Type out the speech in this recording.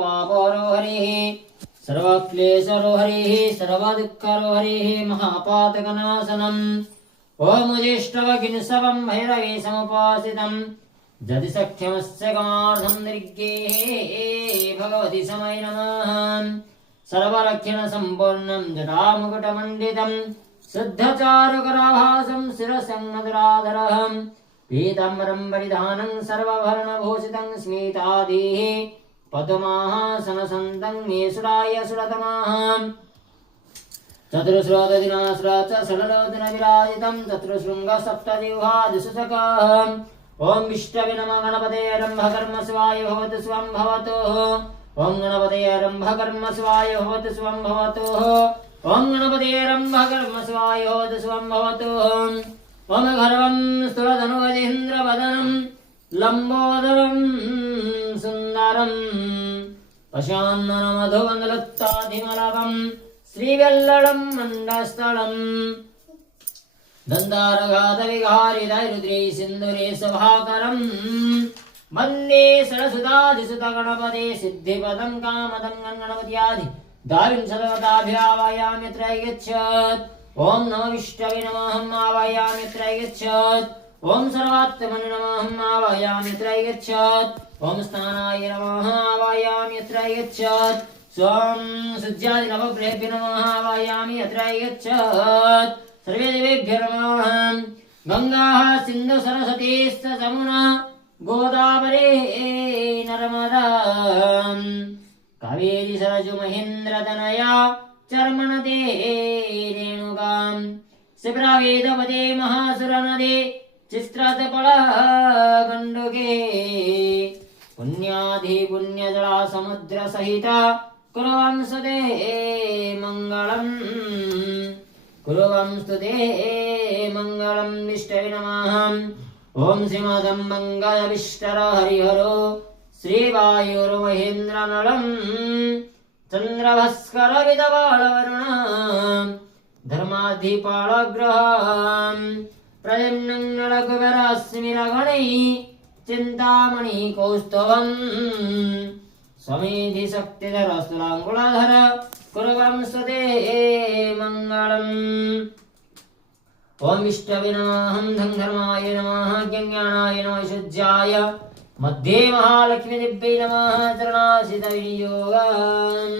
पापोरो हरिः सर्वक्लेशरो हरिः सर्वदुःखरो हरिः महापातकनाशनम् ॐ उजिष्टवगिन्सवं भैरवे समुपासितं जदि सख्यमस्य गमार्धं निर्गे भगवति समय नमः सर्वलक्षणसम्पूर्णं जटामुकुटमण्डितं शुद्धचारुकराभासं शिरसंमधुराधरं पीताम्बरं परिधानं सर्वभरणभूषितं स्मितादिः पद्मासनसन्तं येषुराय सुरतमाः चतुर्श्रोतदिनाश्रा च षड्लोचनविराजितं चतुर्शृङ्गसप्तजिह्वादिषुचकाः ॐ विष्णवे नमः गणपते आरम्भकर्म शिवाय भवतु स्वं भवतु ॐ गणपते आरम्भकर्म शिवाय भवतु स्वं भवतु ॐ गणपते आरम्भकर्म शिवाय भवतु स्वं भवतु ॐ गर्वं स्तुरधनुगजेन्द्रवदनं लम्बोदरं सुन्दरं पशान्ननमधुवन्दलुप्ताधिमलभं श्रीवेल्लडं मण्डस्थलं दन्तारघातविहारिदैरुद्री सिन्दुरे सभाकरं वन्दे सरसुतादिसुतगणपते सिद्धिपदं कामदं गणपत्यादि द्वाविंशदवताभ्यावायाम्यत्र गच्छत् ॐ नमः विष्णवे नमः आवायाम्यत्र गच्छत् ॐ सर्वात्मने नमः आवायाम्यत्र गच्छत् ॐ स्थानाय नमः आवायाम्यत्र गच्छत् स्वं सुज्यादि नवग्रहेभ्यो नमः आवायामि यत्र गच्छत् सर्वे देवेभ्यो नमः गङ्गाः सिन्धु सरस्वतीश्च जमुना गोदावरी नर्मदा कावेरी सरजु महेन्द्रतनया चर्मणते रेणुकां शिप्रावेदवते महासुरनदे चिस्त्रतपळगण्डुके पुण्याधि पुण्यजला समुद्रसहिता कुरुवंस्तुते मङ्गलम् कुरुवंस्तुते मङ्गलं विष्णवे नमः ॐ श्रीमदं मङ्गलविष्टर हरिहरो श्रीवायुर्महेन्द्रनलं चन्द्रभास्करविदबालवरुणं धर्माधिपालग्रहं प्रजन्नङ्गलकुबेरस्मिरगणैः चिन्तामणि कौस्तुभम् स्वमेधि शक्तिधर स्थूलाङ्गुलधर कुरुवंस्तुते मङ्गलम् ॐ विष्णवे नमः धर्माय नमः ज्ञानाय नमः शुद्ध्याय मध्ये महालक्ष्मी दिव्यै नमः चरणासितविनियोगम्